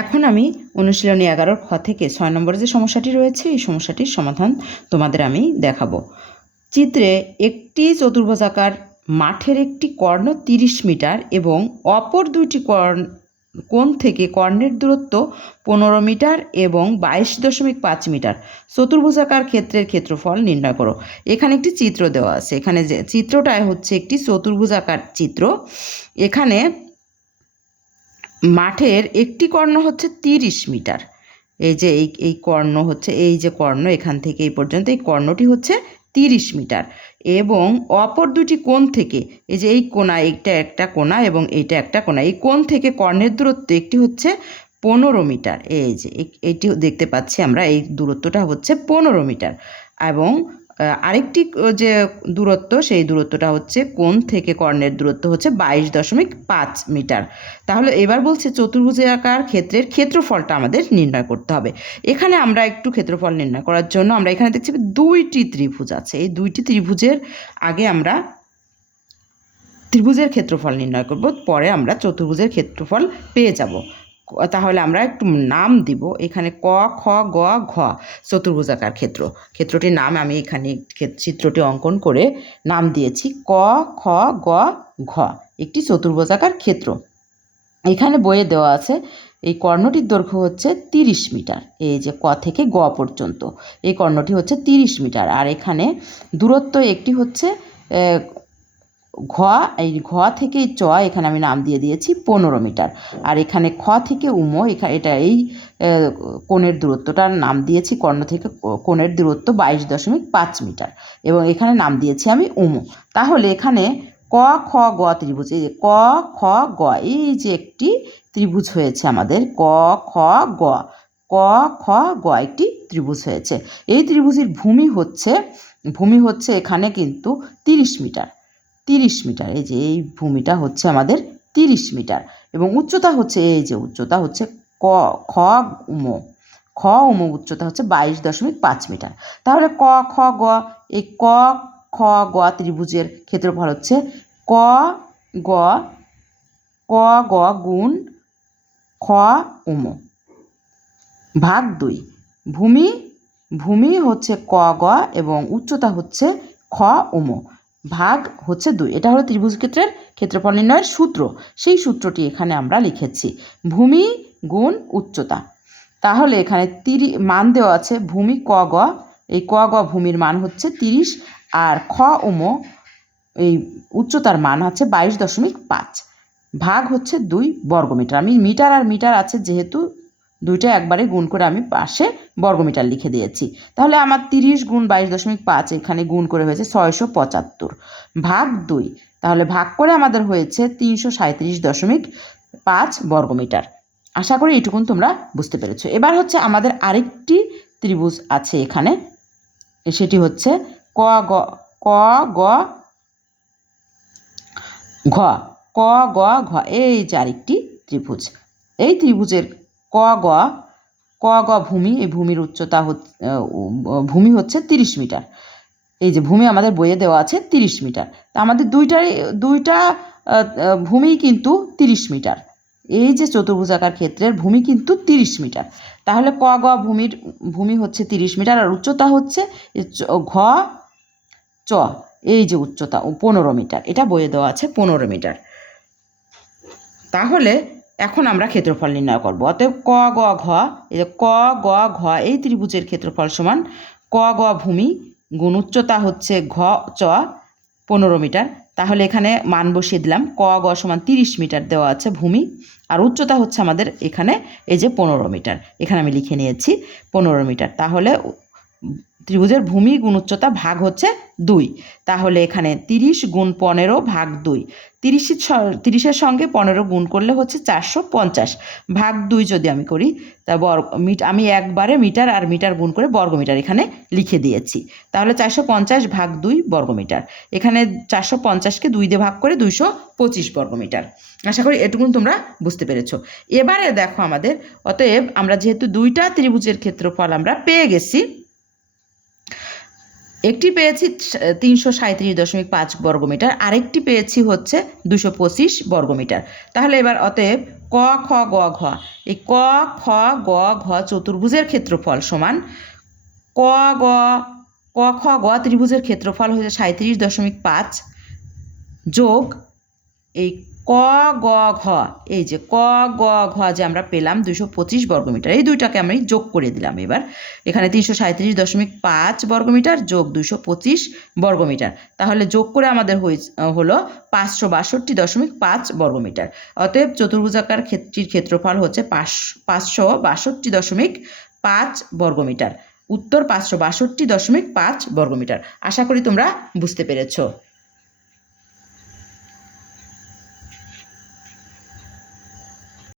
এখন আমি অনুশীলনী 11 খ থেকে 6 নম্বরের যে সমস্যাটি রয়েছে এই সমস্যাটির সমাধান তোমাদের আমি দেখাবো। চিত্রে একটি চতুর্ভুজাকার মাঠের একটি কর্ণ 30 মিটার এবং অপর দুইটি কোণ থেকে কর্ণের দূরত্ব 15 মিটার এবং 22.5 মিটার। চতুর্ভুজাকার ক্ষেত্রের ক্ষেত্রফল নির্ণয় করো। এখানে একটি চিত্র দেওয়া আছে। এখানে যে চিত্রটায় হচ্ছে একটি চতুর্ভুজাকার চিত্র। এখানে মাঠের একটি কর্ণ হচ্ছে 30 মিটার। এই যে এই কর্ণ হচ্ছে, এই যে কর্ণ এখান থেকে এই পর্যন্ত এই কর্ণটি হচ্ছে 30 মিটার এবং অপর দুটি কোণ থেকে, এই যে এই কোণা, এইটা একটা কোণা এবং এইটা একটা কোণা, এই কোণ থেকে কর্ণের দূরত্ব একটি হচ্ছে 15 মিটার। এই যে এইটি দেখতে পাচ্ছি আমরা, এই দূরত্বটা হচ্ছে 15 মিটার এবং আরেকটি যে দূরত্ব, সেই দূরত্বটা হচ্ছে কোণ থেকে কর্ণের দূরত্ব হচ্ছে 22.5 মিটার। তাহলে এবার বলছে চতুর্ভুজাকার ক্ষেত্রের ক্ষেত্রফলটা আমাদের নির্ণয় করতে হবে। এখানে আমরা একটু ক্ষেত্রফল নির্ণয় করার জন্য আমরা এখানে দেখছি দুইটি ত্রিভুজ আছে। এই দুইটি ত্রিভুজের আগে আমরা ত্রিভুজের ক্ষেত্রফল নির্ণয় করব, পরে আমরা চতুর্ভুজের ক্ষেত্রফল পেয়ে যাব। তাহলে আমরা একটু নাম দিব। এখানে ক, খ, গ, ঘ চতুর্ভুজাকার ক্ষেত্রটির নাম আমি এখানে চিত্রটি অঙ্কন করে নাম দিয়েছি ক, খ, গ, ঘ, একটি চতুর্ভুজাকার ক্ষেত্র। এখানে বইয়ে দেওয়া আছে এই কর্ণটির দৈর্ঘ্য হচ্ছে 30 মিটার। এই যে ক থেকে গ পর্যন্ত এই কর্ণটি হচ্ছে 30 মিটার। আর এখানে দূরত্ব একটি হচ্ছে ঘ, এই ঘ থেকে চ এখানে আমি নাম দিয়ে দিয়েছি 15 মিটার। আর এখানে খ থেকে উম, এটা এই কোণের দূরত্বটার নাম দিয়েছি, কর্ণ থেকে কোণের দূরত্ব 22.5 মিটার এবং এখানে নাম দিয়েছি আমি উম। তাহলে এখানে ক, খ, গ ত্রিভুজ, এই যে ক, খ, গ, এই যে একটি ত্রিভুজ হয়েছে আমাদের ক, খ, গ, ক, খ, গ একটি ত্রিভুজ হয়েছে। এই ত্রিভুজের ভূমি হচ্ছে এখানে কিন্তু 30 মিটার। 30 মিটার, এই যে এই ভূমিটা হচ্ছে আমাদের 30 মিটার এবং উচ্চতা হচ্ছে, এই যে উচ্চতা হচ্ছে খ উম উচ্চতা হচ্ছে 22.5 মিটার। তাহলে ক, খ, গ, এই ক, খ, গ ত্রিভুজের ক্ষেত্রফল হচ্ছে ক গ গুণ খ উম ভাগ 2। ভূমি হচ্ছে ক, গ এবং উচ্চতা হচ্ছে খ উম ভাগ হচ্ছে 2। এটা হলো ত্রিভুজ ক্ষেত্রের ক্ষেত্রফল নির্ণয়ের সূত্র। সেই সূত্রটি এখানে আমরা লিখেছি, ভূমি গুণ উচ্চতা। তাহলে এখানে মান দেওয়া আছে ভূমি ক, গ, এই ক, গ ভূমির মান হচ্ছে 30 আর খ উম এই উচ্চতার মান হচ্ছে 22.5 ভাগ হচ্ছে 2 বর্গমিটার। আমি মিটার আর মিটার আছে যেহেতু দুইটা একবারে গুণ করে আমি পাশে বর্গমিটার লিখে দিয়েছি। তাহলে আমার 30 গুণ 22.5 এখানে গুণ করে হয়েছে 675 ভাগ 2। তাহলে ভাগ করে আমাদের হয়েছে 337.5 বর্গমিটার। আশা করি এইটুকুন তোমরা বুঝতে পেরেছো। এবার হচ্ছে আমাদের আরেকটি ত্রিভুজ আছে এখানে, সেটি হচ্ছে ক, গ, ঘ, ক, গ, ঘ, এই যে আরেকটি ত্রিভুজ। এই ত্রিভুজের ক, গ ভূমি, এই ভূমির উচ্চতা ভূমি হচ্ছে 30 মিটার। এই যে ভূমি আমাদের বইয়ে দেওয়া আছে 30 মিটার। তা আমাদের দুইটা ভূমি কিন্তু 30 মিটার। এই যে চতুর্ভুজাকার ক্ষেত্রের ভূমি কিন্তু 30 মিটার। তাহলে ক, গ ভূমি হচ্ছে 30 মিটার আর উচ্চতা হচ্ছে ঘ, চ, এই যে উচ্চতা 15 মিটার। এটা বইয়ে দেওয়া আছে 15 মিটার। তাহলে এখন আমরা ক্ষেত্রফল নির্ণয় করব। অতএব ক, গ, ঘ, এই যে ক, গ, ঘ এই ত্রিভুজের ক্ষেত্রফল সমান ক, গ ভূমি গুণ উচ্চতা হচ্ছে ঘ, চ 15 মিটার। তাহলে এখানে মান বসিয়ে দিলাম, ক, গ সমান 30 মিটার দেওয়া আছে ভূমি আর উচ্চতা হচ্ছে আমাদের এখানে এই যে 15 মিটার, এখানে আমি লিখে নিয়েছি 15 মিটার। তাহলে ত্রিভুজের ভূমি গুণ উচ্চতা ভাগ হচ্ছে 2। তাহলে এখানে 30 গুণ 15 ভাগ 2, 30-এর সঙ্গে 15 গুণ করলে হচ্ছে 450 ভাগ 2 যদি আমি করি, তা আমি একবারে মিটার আর মিটার গুণ করে বর্গমিটার এখানে লিখে দিয়েছি। তাহলে 450 ভাগ 2 বর্গমিটার। এখানে 450কে 2 দিয়ে ভাগ করে 225 বর্গমিটার। আশা করি এটুকুন তোমরা বুঝতে পেরেছো। এবারে দেখো আমাদের, অতএব আমরা যেহেতু দুইটা ত্রিভুজের ক্ষেত্রফল আমরা পেয়ে গেছি, একটি পেয়েছি 337.5 বর্গমিটার, আরেকটি পেয়েছি হচ্ছে 225 বর্গমিটার। তাহলে এবার অতএব ক খ গ ঘ, এই ক খ গ ঘ চতুর্ভুজের ক্ষেত্রফল সমান ক গ ক খ গ ত্রিভুজের ক্ষেত্রফল হচ্ছে 37.5 যোগ এই ক গ ঘ, এই যে ক গ ঘ যে আমরা পেলাম 225 বর্গমিটার, এই দুইটাকে আমি যোগ করে দিলাম। এবার এখানে 337.5 বর্গমিটার যোগ 225 বর্গমিটার, তাহলে যোগ করে আমাদের হলো 562.5 বর্গমিটার। অতএব চতুর্ভুজাকার ক্ষেত্রটির ক্ষেত্রফল হচ্ছে 562.5 বর্গমিটার। উত্তর 562.5 বর্গমিটার। আশা করি তোমরা বুঝতে পেরেছো।